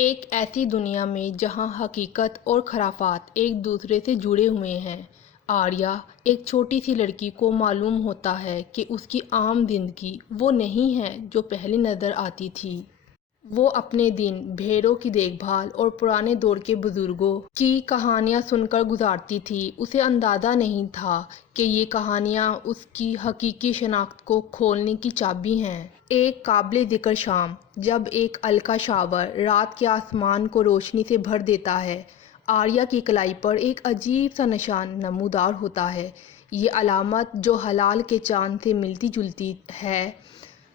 ایک ایسی دنیا میں جہاں حقیقت اور خرافات ایک دوسرے سے جڑے ہوئے ہیں، آریہ ایک چھوٹی سی لڑکی کو معلوم ہوتا ہے کہ اس کی عام زندگی وہ نہیں ہے جو پہلے نظر آتی تھی۔ وہ اپنے دن بھیڑوں کی دیکھ بھال اور پرانے دور کے بزرگوں کی کہانیاں سن کر گزارتی تھی۔ اسے اندازہ نہیں تھا کہ یہ کہانیاں اس کی حقیقی شناخت کو کھولنے کی چابی ہیں۔ ایک قابل ذکر شام، جب ایک ہلکا شاور رات کے آسمان کو روشنی سے بھر دیتا ہے، آریہ کی کلائی پر ایک عجیب سا نشان نمودار ہوتا ہے۔ یہ علامت جو ہلال کے چاند سے ملتی جلتی ہے،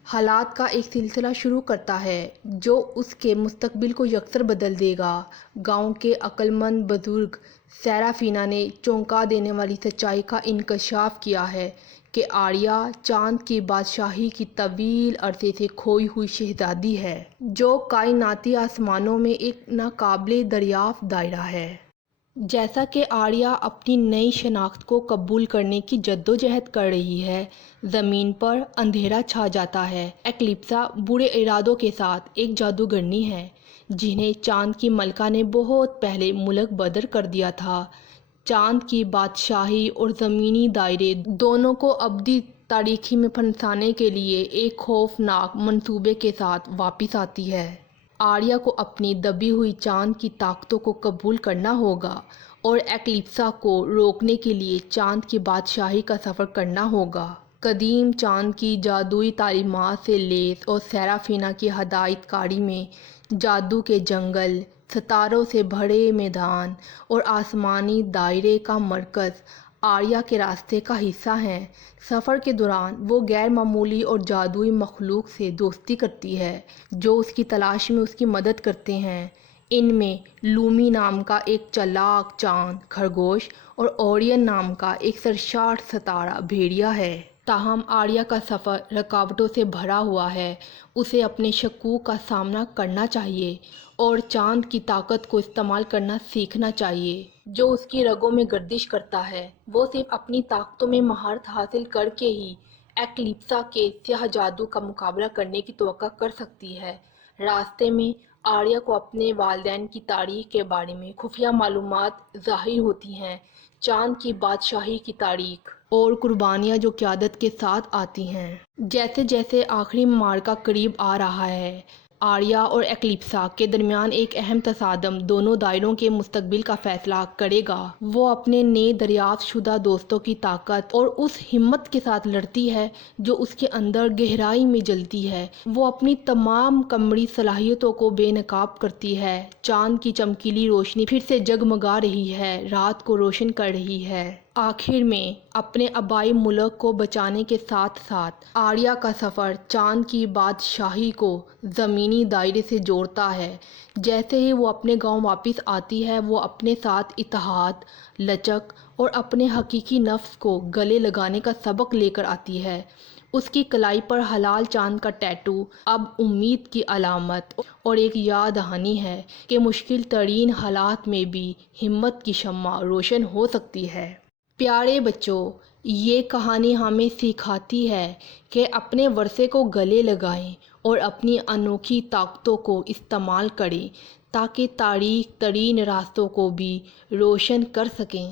حالات کا ایک سلسلہ شروع کرتا ہے جو اس کے مستقبل کو یکسر بدل دے گا۔ گاؤں کے عقل مند بزرگ سیرافینا نے چونکا دینے والی سچائی کا انکشاف کیا ہے کہ آریہ چاند کی بادشاہی کی طویل عرصے سے کھوئی ہوئی شہزادی ہے، جو کائناتی آسمانوں میں ایک ناقابل دریافت دائرہ ہے۔ جیسا کہ آریہ اپنی نئی شناخت کو قبول کرنے کی جدوجہد کر رہی ہے، زمین پر اندھیرا چھا جاتا ہے۔ ایکلیپسا برے ارادوں کے ساتھ ایک جادوگرنی ہے جنہیں چاند کی ملکہ نے بہت پہلے ملک بدر کر دیا تھا۔ چاند کی بادشاہی اور زمینی دائرے دونوں کو ابدی تاریکی میں پھنسانے کے لیے ایک خوفناک منصوبے کے ساتھ واپس آتی ہے۔ آریہ کو اپنی دبی ہوئی چاند کی طاقتوں کو قبول کرنا ہوگا اور ایکلیپسا کو روکنے کے لیے چاند کی بادشاہی کا سفر کرنا ہوگا۔ قدیم چاند کی جادوئی تعلیمات سے لیس اور سیرافینا کی ہدایت کاری میں جادو کے جنگل، ستاروں سے بھرے میدان اور آسمانی دائرے کا مرکز آریہ کے راستے کا حصہ ہیں۔ سفر کے دوران وہ غیر معمولی اور جادوئی مخلوق سے دوستی کرتی ہے جو اس کی تلاش میں اس کی مدد کرتے ہیں۔ ان میں لومی نام کا ایک چالاک چاند خرگوش اور اوریون نام کا ایک سرشار ستارہ بھیڑیا ہے۔ تاہم آریہ کا سفر رکاوٹوں سے بھرا ہوا ہے۔ اسے اپنے شکوک کا سامنا کرنا چاہیے اور چاند کی طاقت کو استعمال کرنا سیکھنا چاہیے جو اس کی رگوں میں گردش کرتا ہے۔ وہ صرف اپنی طاقتوں میں مہارت حاصل کر کے ہی ایکلیپسا کے سیاہ جادو کا مقابلہ کرنے کی توقع کر سکتی ہے۔ راستے میں آریہ کو اپنے والدین کی تاریخ کے بارے میں خفیہ معلومات ظاہر ہوتی ہیں، چاند کی بادشاہی کی تاریخ اور قربانیاں جو قیادت کے ساتھ آتی ہیں۔ جیسے جیسے آخری معرکہ قریب آ رہا ہے، آریہ اور ایکلیپسا کے درمیان ایک اہم تصادم دونوں دائروں کے مستقبل کا فیصلہ کرے گا۔ وہ اپنے نئے دریافت شدہ دوستوں کی طاقت اور اس ہمت کے ساتھ لڑتی ہے جو اس کے اندر گہرائی میں جلتی ہے۔ وہ اپنی تمام قمری صلاحیتوں کو بے نقاب کرتی ہے۔ چاند کی چمکیلی روشنی پھر سے جگمگا رہی ہے، رات کو روشن کر رہی ہے۔ آخر میں اپنے آبائی ملک کو بچانے کے ساتھ ساتھ آریہ کا سفر چاند کی بادشاہی کو زمینی دائرے سے جوڑتا ہے۔ جیسے ہی وہ اپنے گاؤں واپس آتی ہے، وہ اپنے ساتھ اتحاد، لچک اور اپنے حقیقی نفس کو گلے لگانے کا سبق لے کر آتی ہے۔ اس کی کلائی پر ہلال چاند کا ٹیٹو اب امید کی علامت اور ایک یاد دہانی ہے کہ مشکل ترین حالات میں بھی ہمت کی شمع روشن ہو سکتی ہے۔ پیارے بچوں، یہ کہانی ہمیں سکھاتی ہے کہ اپنے ورثے کو گلے لگائیں اور اپنی انوکھی طاقتوں کو استعمال کریں تاکہ تاریک ترین راستوں کو بھی روشن کر سکیں۔